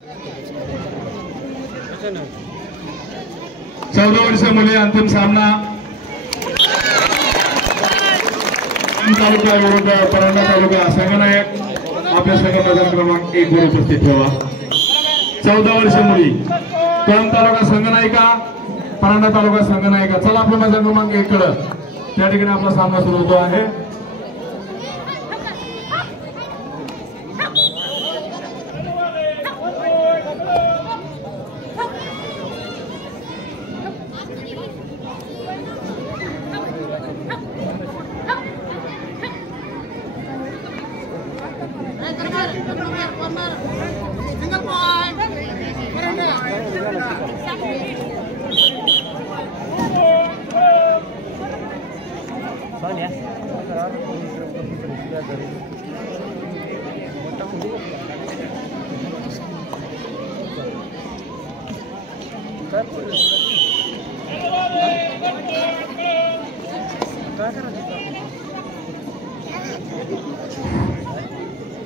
14 वर्षीय मुले अंतिम सामना तालुका विरुद्ध परांडा तालुका संघनायक आपल्या संघ मैदान क्रमांक 1 वर उपस्थित ठेवा। 14 वर्षीय मुली कळंब तालुका संघनायिका परांडा तालुका संघनायिका चला आपल्या मैदान क्रमांक 1 कडे त्या ठिकाणी आपला सामना सुरू होतो आहे।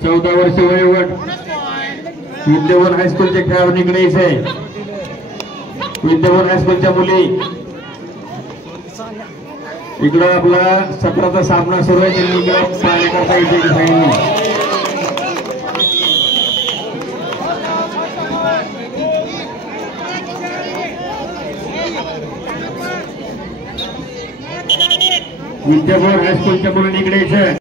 चौदा वर्ष वयोगट विद्यावन हायस्कूलच्या खेळाडूंकडे आहे। विद्यावन हायस्कूलच्या मुली इकडं आपला 17चा सामना सुरू आहे। त्यांनी इकडे पाहण्याकरता इथे सांगितलं विद्यावन हायस्कूलच्या मुलींकडे